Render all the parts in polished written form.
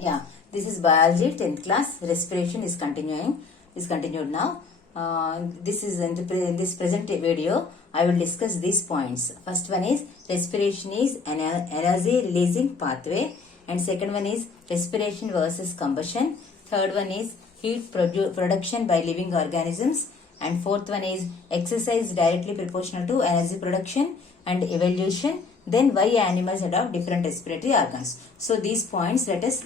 Yeah, this is biology 10th class. Respiration is continued now. This is in this present video. I will discuss these points. First one is respiration is an energy releasing pathway, and second one is respiration versus combustion. Third one is heat production by living organisms, and fourth one is exercise directly proportional to energy production and evolution. Then why animals adopt different respiratory organs. So these points let us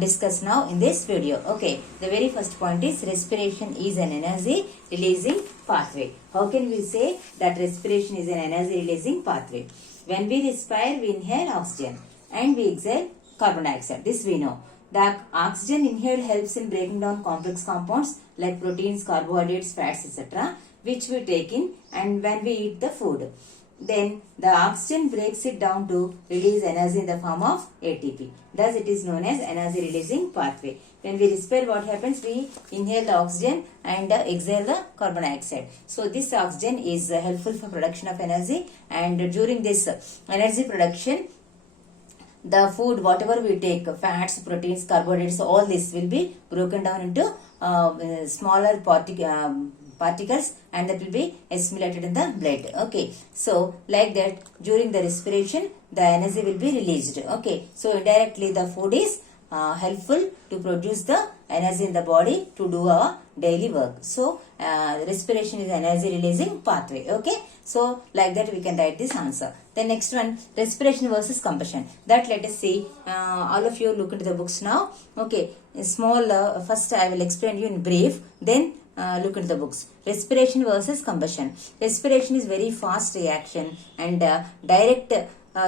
discuss now in this video. Okay, the very first point is respiration is an energy releasing pathway. How can we say that respiration is an energy releasing pathway? When we respire, we inhale oxygen and we exhale carbon dioxide. This we know. The oxygen inhaled helps in breaking down complex compounds like proteins, carbohydrates, fats, etc., which we take in and when we eat the food. Then the oxygen breaks it down to release energy in the form of ATP. Thus it is known as energy releasing pathway. When we respire, what happens? We inhale the oxygen and exhale the carbon dioxide. So this oxygen is helpful for production of energy, and during this energy production, the food, whatever we take, fats, proteins, carbohydrates, all this will be broken down into smaller particles, and that will be assimilated in the blood. Okay, so like that, during the respiration, the energy will be released. Okay, so indirectly the food is helpful to produce the energy in the body to do our daily work. So respiration is energy releasing pathway. Okay, so like that we can write this answer. The next one, respiration versus combustion. That let us see. All of you look into the books now. Okay, small first I will explain you in brief, then look into the books. Respiration versus combustion. Respiration is very fast reaction and direct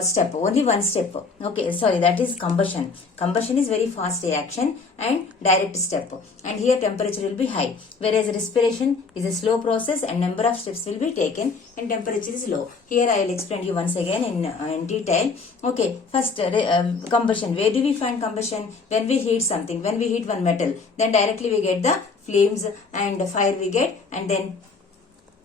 step, only one step. Okay, sorry, that is combustion. Combustion is very fast reaction and direct step, and here temperature will be high, whereas respiration is a slow process and number of steps will be taken and temperature is low. Here I will explain you once again in detail. Okay, first combustion. Where do we find combustion? When we heat something, when we heat one metal, then directly we get the flames and fire we get, and then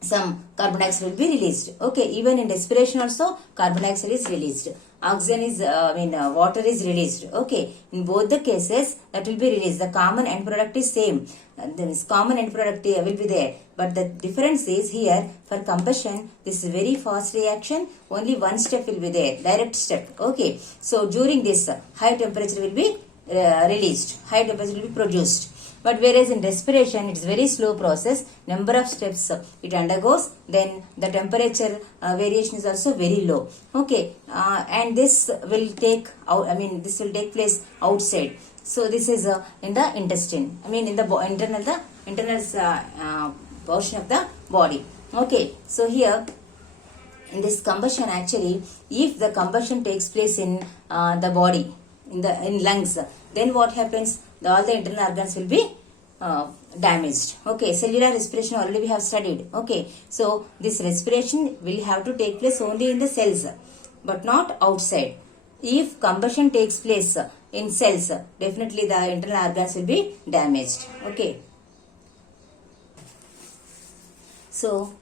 some carbon dioxide will be released. Okay, even in respiration also carbon dioxide is released. Oxygen is, water is released. Okay, in both the cases that will be released. The common end product is same. This common end product will be there. But the difference is here for combustion, this is very fast reaction. Only one step will be there, direct step. Okay, so during this high temperature will be released. High temperature will be produced. But whereas in respiration, it is very slow process, number of steps it undergoes, then the temperature variation is also very low. Okay, and this will take out, this will take place outside. So this is in the intestine, in the internal portion of the body. Okay, so here in this combustion, actually, if the combustion takes place in the body, in lungs, then what happens? All the internal organs will be damaged. Okay, cellular respiration already we have studied. Okay, so this respiration will have to take place only in the cells, but not outside. If combustion takes place in cells, definitely the internal organs will be damaged. Okay, so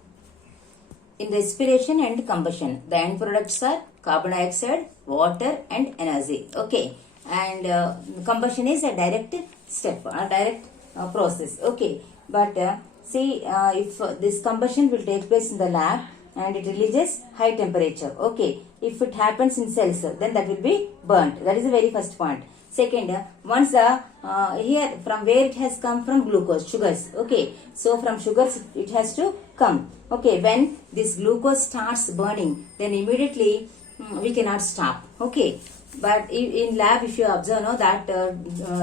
in respiration and combustion, the end products are carbon dioxide, water and energy. Okay, and combustion is a direct step, a direct process. Okay, but see, if this combustion will take place in the lab and it releases high temperature. Okay, if it happens in cells, then that will be burnt. That is the very first point. Second, once the here from where it has come, from glucose, sugars. Okay, so from sugars it has to come. Okay, when this glucose starts burning, then immediately we cannot stop. Okay, but in lab, if you observe now that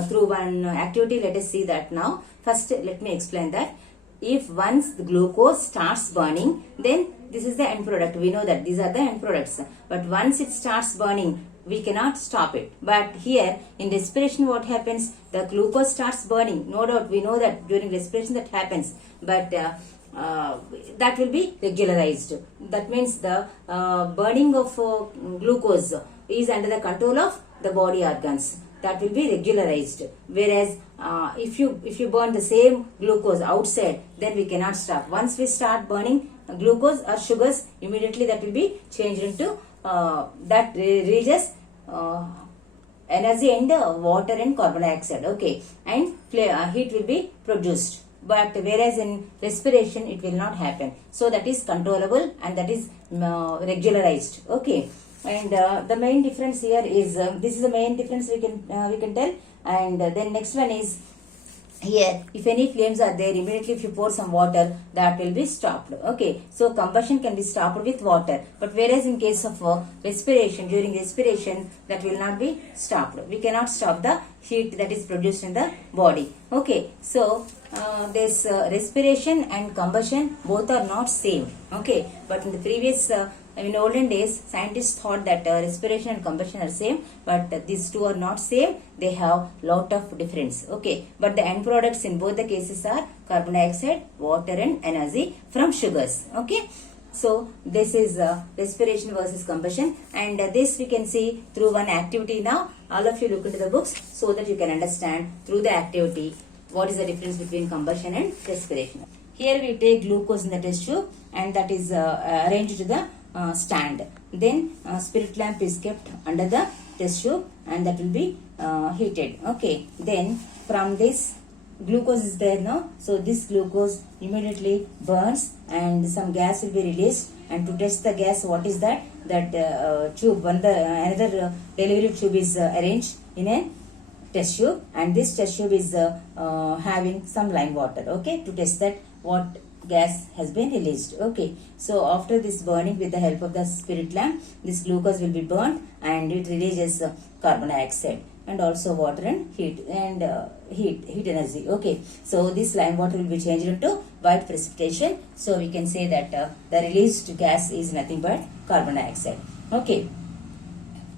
through one activity, let us see that now. First, let me explain that. If once the glucose starts burning, then this is the end product. We know that these are the end products. But once it starts burning, we cannot stop it. But here in respiration, what happens? The glucose starts burning. No doubt, we know that during respiration that happens. But that will be regularized. That means the burning of glucose is under the control of the body organs. That will be regularized. Whereas if you burn the same glucose outside, then we cannot stop. Once we start burning glucose or sugars, immediately that will be changed into that reaches energy and water and carbon dioxide, okay, and heat will be produced. But whereas in respiration it will not happen. So that is controllable and that is regularized, okay. And the main difference here is this is the main difference we can tell. And then next one is here, if any flames are there, immediately if you pour some water, that will be stopped, okay. So combustion can be stopped with water, but whereas in case of respiration, during respiration, that will not be stopped. We cannot stop the heat that is produced in the body, okay. So this respiration and combustion both are not same, okay. But in the previous in olden days, scientists thought that respiration and combustion are same, but these two are not same. They have lot of difference, okay. But the end products in both the cases are carbon dioxide, water and energy from sugars, okay. So this is respiration versus combustion, and this we can see through one activity. Now all of you look into the books so that you can understand through the activity what is the difference between combustion and respiration. Here we take glucose in the test tube and that is arranged to the stand. Then spirit lamp is kept under the test tube and that will be heated, okay. Then from this glucose is there now, so this glucose immediately burns and some gas will be released. And to test the gas, what is that tube, another delivery tube is arranged in a test tube, and this test tube is having some lime water, okay, to test that what gas has been released, okay. So after this burning with the help of the spirit lamp, this glucose will be burnt and it releases carbon dioxide and also water and heat energy, okay. So this lime water will be changed into white precipitation. So we can say that the released gas is nothing but carbon dioxide, okay.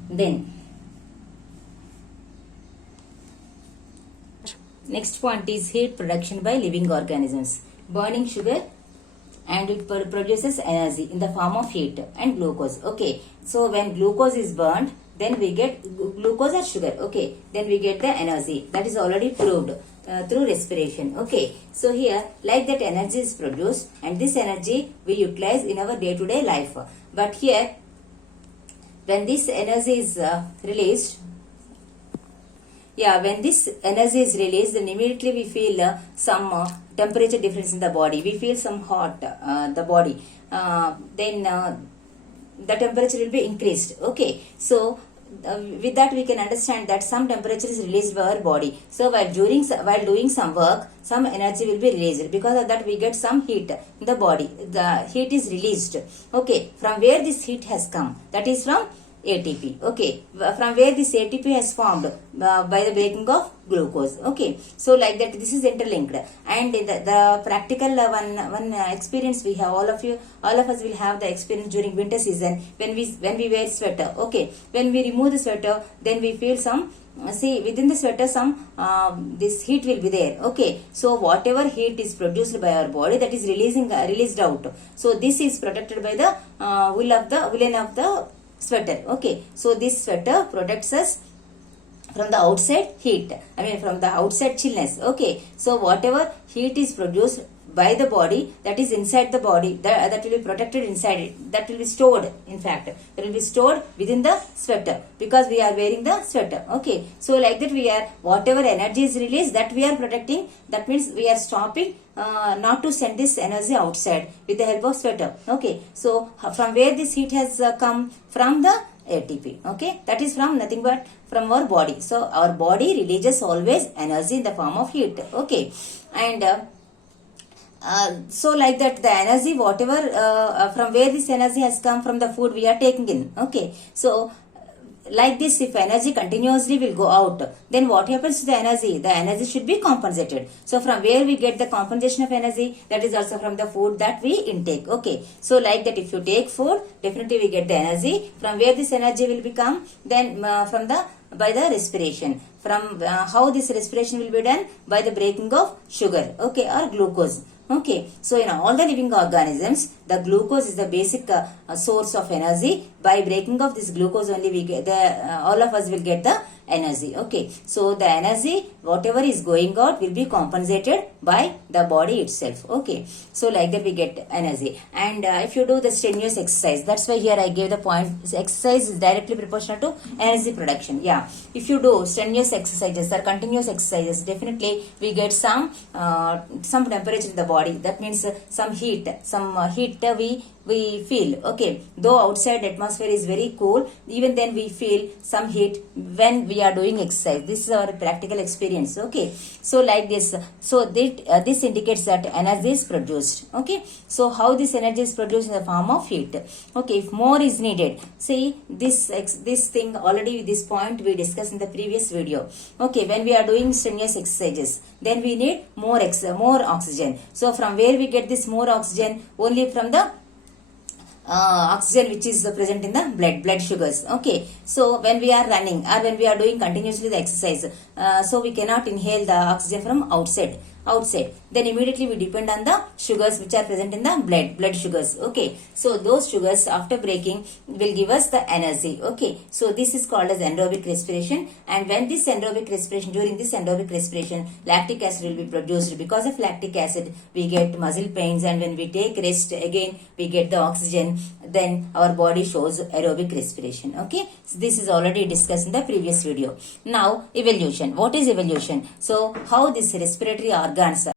Then next point is heat production by living organisms. Burning sugar and it produces energy in the form of heat and glucose, okay. So when glucose is burned, then we get glucose or sugar, okay. Then we get the energy that is already proved through respiration, okay. So here like that energy is produced and this energy we utilize in our day-to-day life. But here when this energy is released, when this energy is released, then immediately we feel some temperature difference in the body. We feel some hot the body. Then the temperature will be increased, okay. So with that we can understand that some temperature is released by our body. So while doing some work, some energy will be released. Because of that we get some heat in the body. The heat is released, okay. From where this heat has come? That is from ATP, okay. From where this ATP has formed by the breaking of glucose, okay. So like that this is interlinked. And the practical one experience we have, all of us will have the experience during winter season when we wear sweater, okay. When we remove the sweater, then we feel some within the sweater some this heat will be there, okay. So whatever heat is produced by our body, that is released out. So this is protected by the woolen of the sweater, okay. So this sweater protects us from the outside heat, from the outside chillness, okay. So whatever heat is produced by the body, that is inside the body, that will be protected inside it, that will be stored, in fact that will be stored within the sweater because we are wearing the sweater, okay. So like that we are, whatever energy is released, that we are protecting. That means we are stopping not to send this energy outside with the help of sweater, okay. So from where this heat has come? From the ATP, okay. That is from nothing but from our body. So our body releases always energy in the form of heat, okay. And so like that the energy, whatever from where this energy has come, from the food we are taking in, okay. So like this, if energy continuously will go out, then what happens to the energy? The energy should be compensated. So from where we get the compensation of energy? That is also from the food that we intake, okay. So like that if you take food, definitely we get the energy. From where this energy will become? Then by the respiration. From how this respiration will be done? By the breaking of sugar, okay, or glucose. Okay, so in all the living organisms, the glucose is the basic source of energy. By breaking of this glucose only, we get all of us will get the energy. Okay, so the energy whatever is going out will be compensated by the body itself. Okay, so like that we get energy. And if you do the strenuous exercise, that's why here I gave the point, exercise is directly proportional to energy production. Yeah, if you do strenuous exercises or continuous exercises, definitely we get some temperature in the body. That means some heat we feel. Okay, though outside atmosphere is very cool, even then we feel some heat when we are doing exercise. This is our practical experience. Okay, so like this, so this indicates that energy is produced. Okay, so how this energy is produced? In the form of heat. Okay, if more is needed, see this thing already, this point we discussed in the previous video. Okay, when we are doing strenuous exercises, then we need more oxygen. So from where we get this more oxygen? Only from the oxygen which is present in the blood sugars. Okay, so when we are running or when we are doing continuously the exercise, so we cannot inhale the oxygen from outside, then immediately we depend on the sugars which are present in the blood sugars. Okay, so those sugars after breaking will give us the energy. Okay, so this is called as anaerobic respiration. And when this anaerobic respiration, during this anaerobic respiration, lactic acid will be produced. Because of lactic acid we get muscle pains, and when we take rest again we get the oxygen, then our body shows aerobic respiration. Okay, so this is already discussed in the previous video. Now evolution. What is evolution? So how this respiratory organs